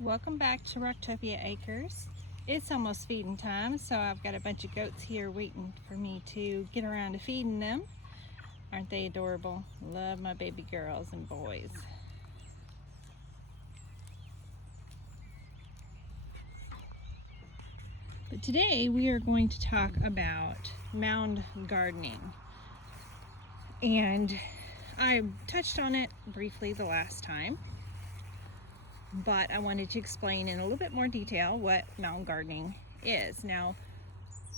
Welcome back to Rocktopia Acres. It's almost feeding time, so I've got a bunch of goats here waiting for me to get around to feeding them. Aren't they adorable? Love my baby girls and boys. But today we are going to talk about mound gardening. And I touched on it briefly the last time, but I wanted to explain in a little bit more detail what mound gardening is. Now,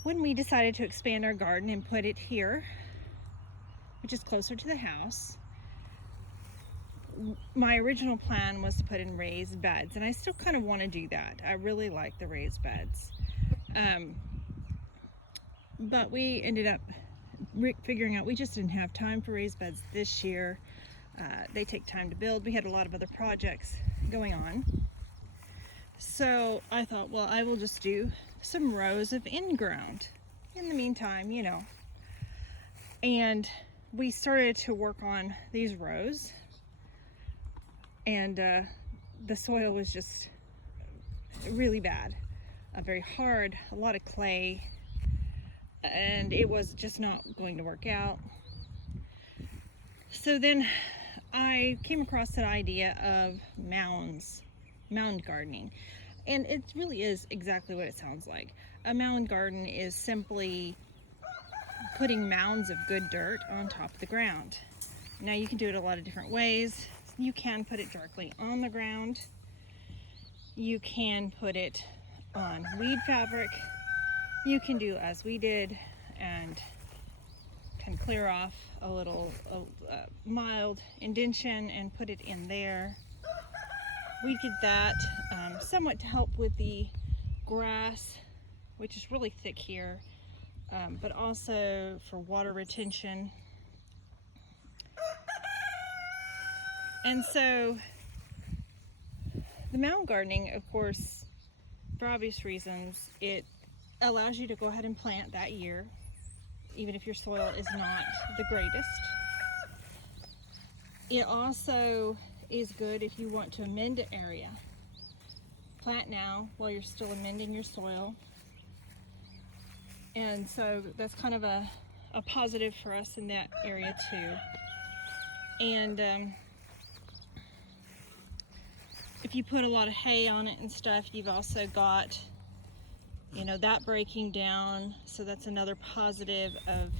when we decided to expand our garden and put it here, which is closer to the house, my original plan was to put in raised beds, and I still kind of want to do that. I really like the raised beds. But we ended up figuring out we just didn't have time for raised beds this year. They take time to build. We had a lot of other projects going on. So I thought, well, I will just do some rows of in-ground in the meantime, you know. And we started to work on these rows, and the soil was just really bad, very hard, a lot of clay, and it was just not going to work out. So then I came across that idea of mound gardening, and it really is exactly what it sounds like. A mound garden is simply putting mounds of good dirt on top of the ground. Now you can do it a lot of different ways. You can put it directly on the ground. You can put it on weed fabric. You can do as we did and can clear off a little mild indentation and put it in there. We did that somewhat to help with the grass, which is really thick here, but also for water retention. And so the mound gardening, of course, for obvious reasons, it allows you to go ahead and plant that year, even if your soil is not the greatest. It also is good if you want to amend an area. Plant now while you're still amending your soil. And so that's kind of a positive for us in that area too. And if you put a lot of hay on it and stuff, you've also got, you know, that breaking down. So that's another positive of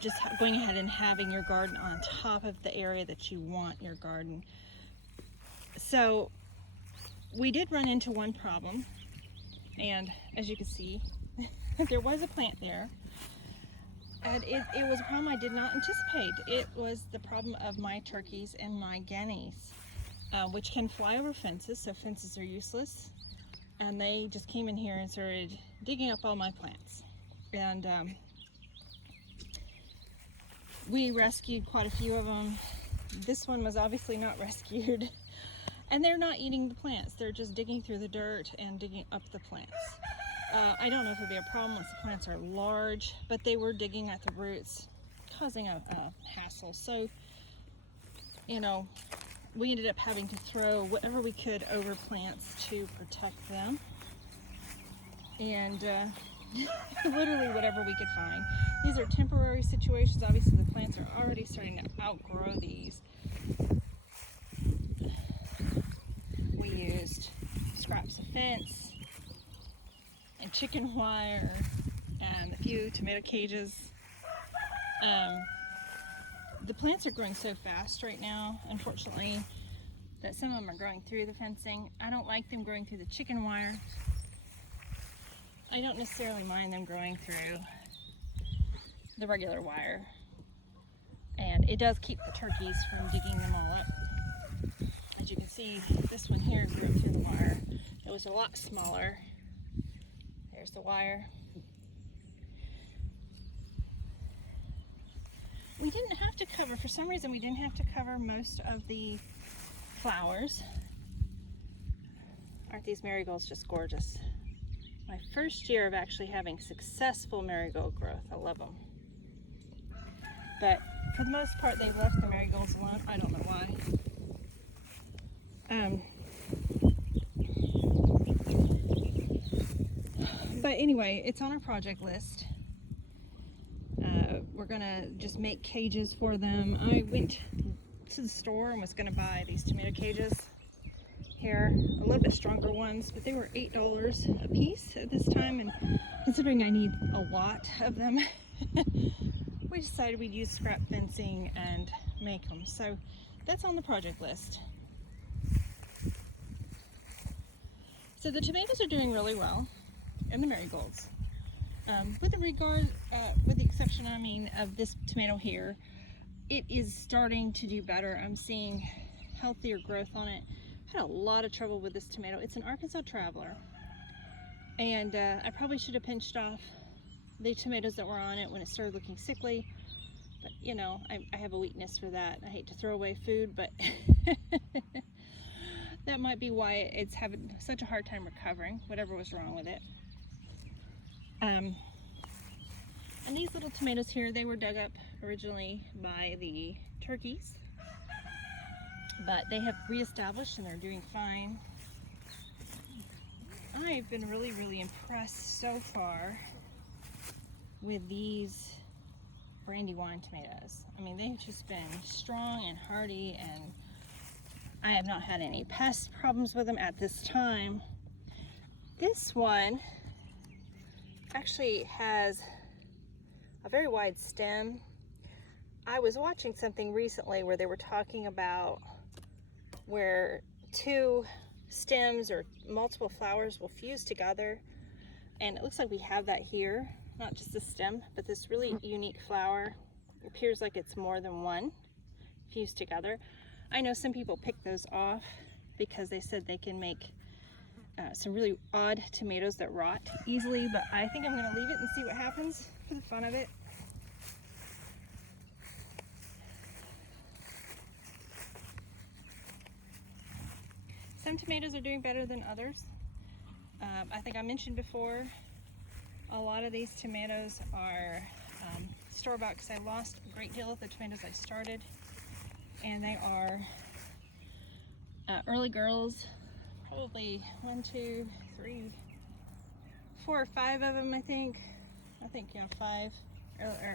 just going ahead and having your garden on top of the area that you want your garden. So we did run into one problem, and as you can see, there was a plant there, and it was a problem I did not anticipate. It was the problem of my turkeys and my guineas, which can fly over fences, so fences are useless. And they just came in here and started digging up all my plants. And we rescued quite a few of them. This one was obviously not rescued. And they're not eating the plants. They're just digging through the dirt and digging up the plants. I don't know if it'll be a problem once the plants are large, but they were digging at the roots, causing a hassle. So, you know, we ended up having to throw whatever we could over plants to protect them, and literally whatever we could find. These are temporary situations. Obviously the plants are already starting to outgrow these. We used scraps of fence and chicken wire and a few tomato cages. The plants are growing so fast right now, unfortunately, that some of them are growing through the fencing. I don't like them growing through the chicken wire. I don't necessarily mind them growing through the regular wire. And it does keep the turkeys from digging them all up. As you can see, this one here grew up through the wire. It was a lot smaller. There's the wire. We didn't have to cover, for some reason we didn't have to cover most of the flowers. Aren't these marigolds just gorgeous? My first year of actually having successful marigold growth. I love them. But for the most part they've left the marigolds alone. I don't know why. But anyway, it's on our project list. We're gonna just make cages for them. I went to the store and was gonna buy these tomato cages here, a little bit stronger ones, but they were $8 a piece at this time, and considering I need a lot of them, we decided we'd use scrap fencing and make them. So that's on the project list. So the tomatoes are doing really well, and the marigolds. With the exception, of this tomato here, it is starting to do better. I'm seeing healthier growth on it. I had a lot of trouble with this tomato. It's an Arkansas Traveler, and I probably should have pinched off the tomatoes that were on it when it started looking sickly, but you know, I have a weakness for that. I hate to throw away food, but that might be why it's having such a hard time recovering, whatever was wrong with it. And these little tomatoes here, they were dug up originally by the turkeys, but they have reestablished and they're doing fine. I've been really impressed so far with these Brandywine tomatoes. I mean, they've just been strong and hardy, and I have not had any pest problems with them at this time. This one actually has a very wide stem. I was watching something recently where they were talking about where two stems or multiple flowers will fuse together, and it looks like we have that here. Not just the stem, but this really unique flower. It appears like it's more than one fused together. I know some people pick those off because they said they can make some really odd tomatoes that rot easily, but I think I'm gonna leave it and see what happens for the fun of it. Some tomatoes are doing better than others. I think I mentioned before, a lot of these tomatoes are store-bought because I lost a great deal of the tomatoes I started, and they are early girls. Probably 1, 2, 3, 4 or 5 of them, I think. Yeah, 5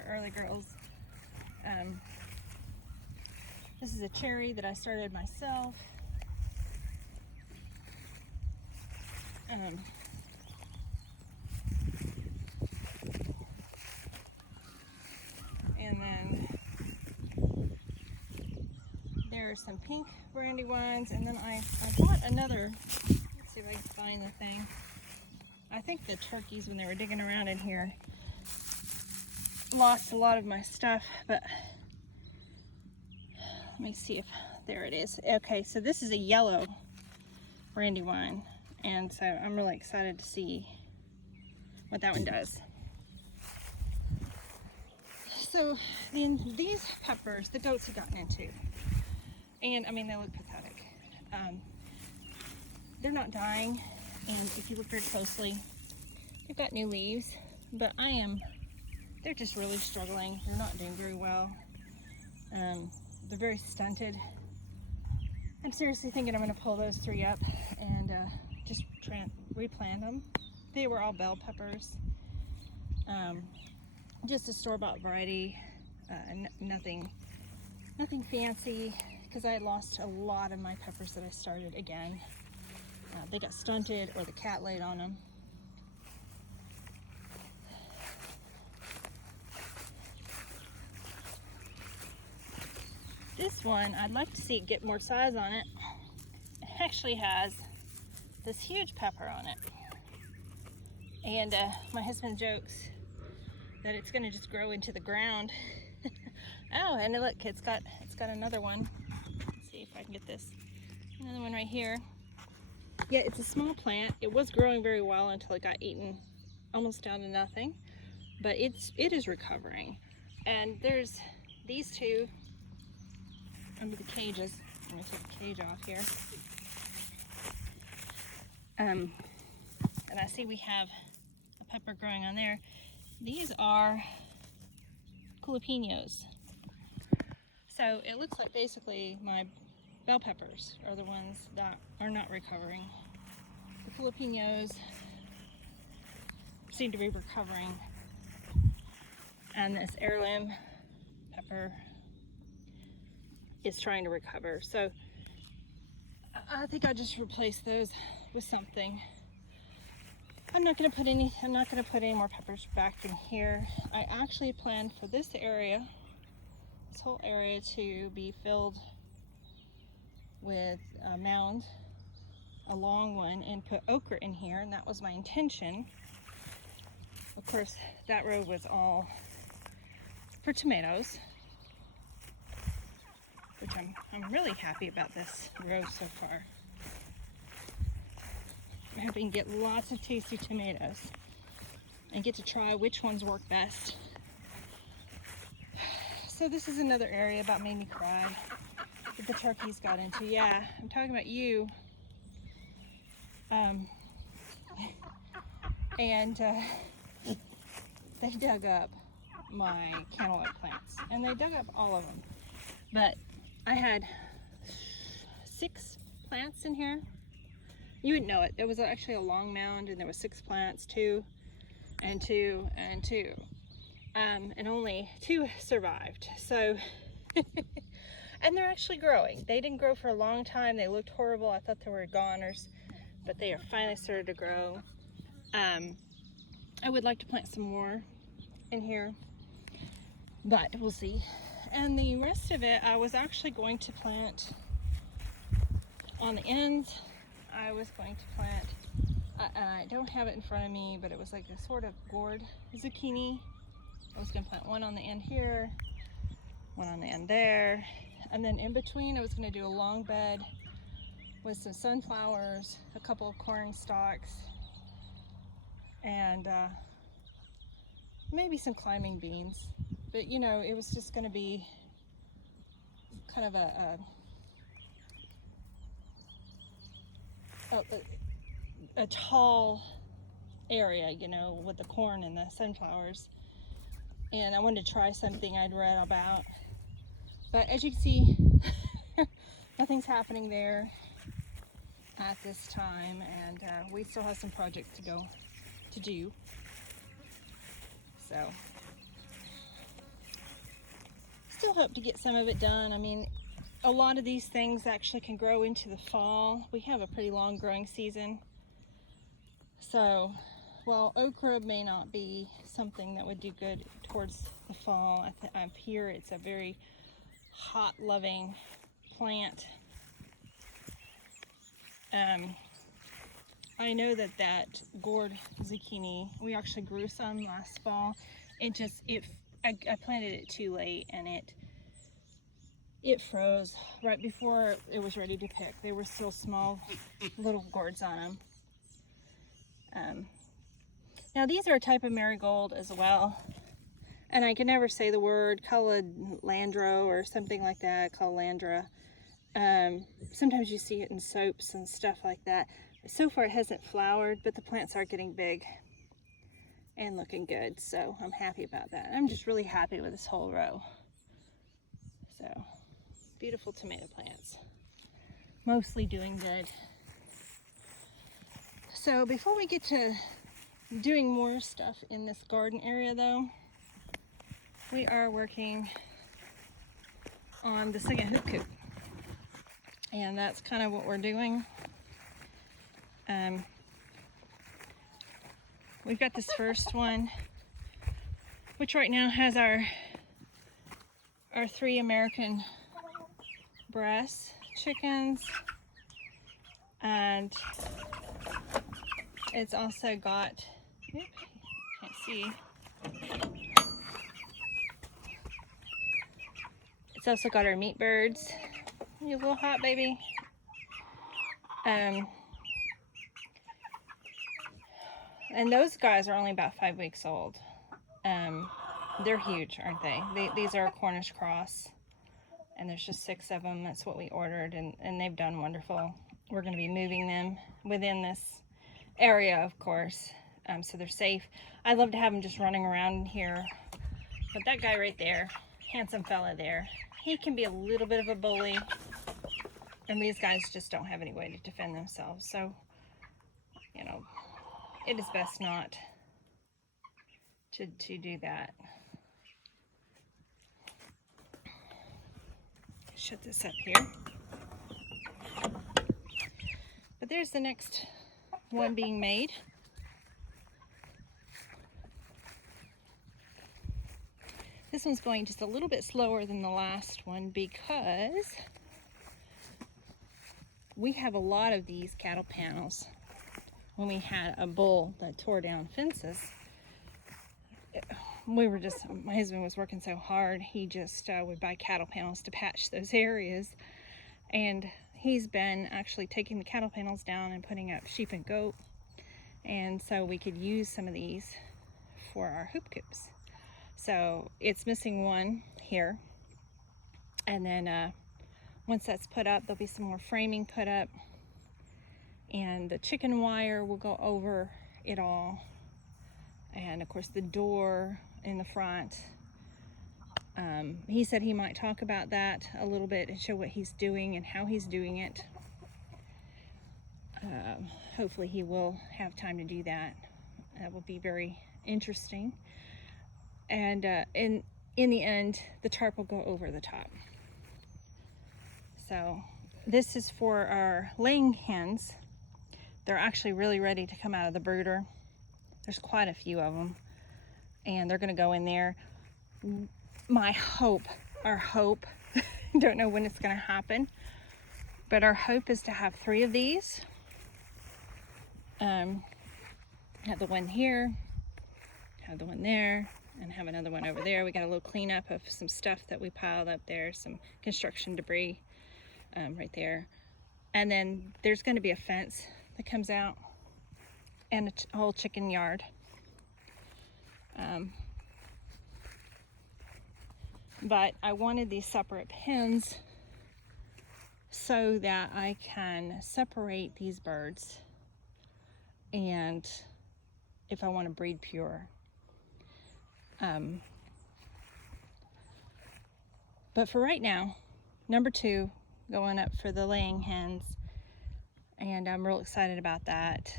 early girls. This is a cherry that I started myself. And then there are some pink Brandywines, and then I bought another. Let's see if I can find the thing. I think the turkeys, when they were digging around in here, lost a lot of my stuff, but let me see if, there it is. Okay, so this is a yellow Brandywine, and so I'm really excited to see what that one does. So then these peppers, the goats have gotten into, and I mean, they look pathetic. They're not dying, and if you look very closely, they've got new leaves, but they're just really struggling. They're not doing very well. They're very stunted. I'm seriously thinking I'm gonna pull those 3 up and just replant them. They were all bell peppers. Just a store-bought variety, nothing fancy, because I had lost a lot of my peppers that I started again. They got stunted, or the cat laid on them. This one, I'd like to see it get more size on it. It actually has this huge pepper on it. And my husband jokes that it's gonna just grow into the ground. Oh, and look, it's got another one. Let's see if I can get this. Another one right here. Yeah, it's a small plant. It was growing very well until it got eaten almost down to nothing. But it is recovering. And there's these two under the cages. I'm gonna take the cage off here. And I see we have a pepper growing on there. These are jalapenos. So it looks like basically my bell peppers are the ones that are not recovering. The jalapenos seem to be recovering. And this heirloom pepper is trying to recover. So I think I'll just replace those with something. I'm not going to put any more peppers back in here. I actually planned for this area, this whole area, to be filled with a mound, a long one, and put okra in here, and that was my intention. Of course, that row was all for tomatoes, which I'm really happy about this row so far. I'm hoping to get lots of tasty tomatoes and get to try which ones work best. So this is another area about made me cry that the turkeys got into. Yeah, I'm talking about you. And they dug up my cantaloupe plants, and they dug up all of them. But I had 6 plants in here. You wouldn't know it. It was actually a long mound, and there was 6 plants, 2 and 2 and 2, and only 2 survived. So, and they're actually growing. They didn't grow for a long time. They looked horrible. I thought they were goners, but they are finally started to grow. I would like to plant some more in here, but we'll see. And the rest of it, I was actually going to plant on the ends. I was going to plant, and I don't have it in front of me, but it was like a sort of gourd zucchini. I was going to plant one on the end here, one on the end there, and then in between I was going to do a long bed with some sunflowers, a couple of corn stalks, and maybe some climbing beans. But you know, it was just going to be kind of a tall area, you know, with the corn and the sunflowers. And I wanted to try something I'd read about. But as you can see, nothing's happening there at this time, and we still have some projects to do. So still hope to get some of it done. I mean, a lot of these things actually can grow into the fall. We have a pretty long growing season. So while okra may not be something that would do good towards the fall, up here it's a very hot loving plant. I know that gourd zucchini, we actually grew some last fall. I planted it too late, and it froze right before it was ready to pick. They were still small little gourds on them. Now these are a type of marigold as well, and I can never say the word calandro or something like that, calandra. Sometimes you see it in soaps and stuff like that. So far it hasn't flowered, but the plants are getting big and looking good, so I'm happy about that. I'm just really happy with this whole row. So, beautiful tomato plants. Mostly doing good. So before we get to doing more stuff in this garden area though, we are working on the second hoop coop. And that's kind of what we're doing. We've got this first one, which right now has our 3 American breast chickens, and it's also got, can't see, it's also got our meat birds. You little hot baby. And those guys are only about 5 weeks old. They're huge, aren't they? These are a Cornish cross, and there's just 6 of them. That's what we ordered, and they've done wonderful. We're going to be moving them within this area, of course, so they're safe. I'd love to have them just running around here, but that guy right there, handsome fella there, he can be a little bit of a bully, and these guys just don't have any way to defend themselves. So, you know, it is best not to do that. Shut this up here. But there's the next one being made. This one's going just a little bit slower than the last one because we have a lot of these cattle panels. When we had a bull that tore down fences, my husband was working so hard, he just would buy cattle panels to patch those areas. And he's been actually taking the cattle panels down and putting up sheep and goat. And so we could use some of these for our hoop coops. So it's missing one here. And then once that's put up, there'll be some more framing put up. And the chicken wire will go over it all. And of course the door in the front. He said he might talk about that a little bit and show what he's doing and how he's doing it. Hopefully he will have time to do that. That will be very interesting. And in the end, the tarp will go over the top. So this is for our laying hens. They're actually really ready to come out of the brooder. There's quite a few of them, and they're going to go in there. My hope, our hope, don't know when it's going to happen, but our hope is to have 3 of these. Have the one here, have the one there, and have another one over there. We got a little cleanup of some stuff that we piled up there, some construction debris right there. And then there's going to be a fence that comes out and a whole chicken yard. But I wanted these separate pens so that I can separate these birds, and if I want to breed pure. But for right now, number 2 going up for the laying hens, and I'm real excited about that.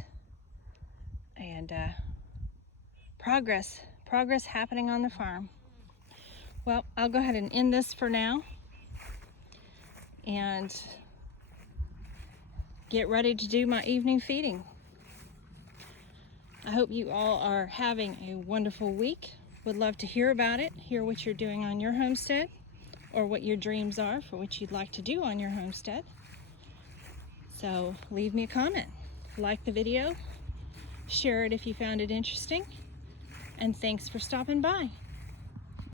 And progress happening on the farm. Well, I'll go ahead and end this for now and get ready to do my evening feeding. I hope you all are having a wonderful week. Would love to hear about it, hear what you're doing on your homestead, or what your dreams are for what you'd like to do on your homestead. So leave me a comment, like the video, share it if you found it interesting, and thanks for stopping by.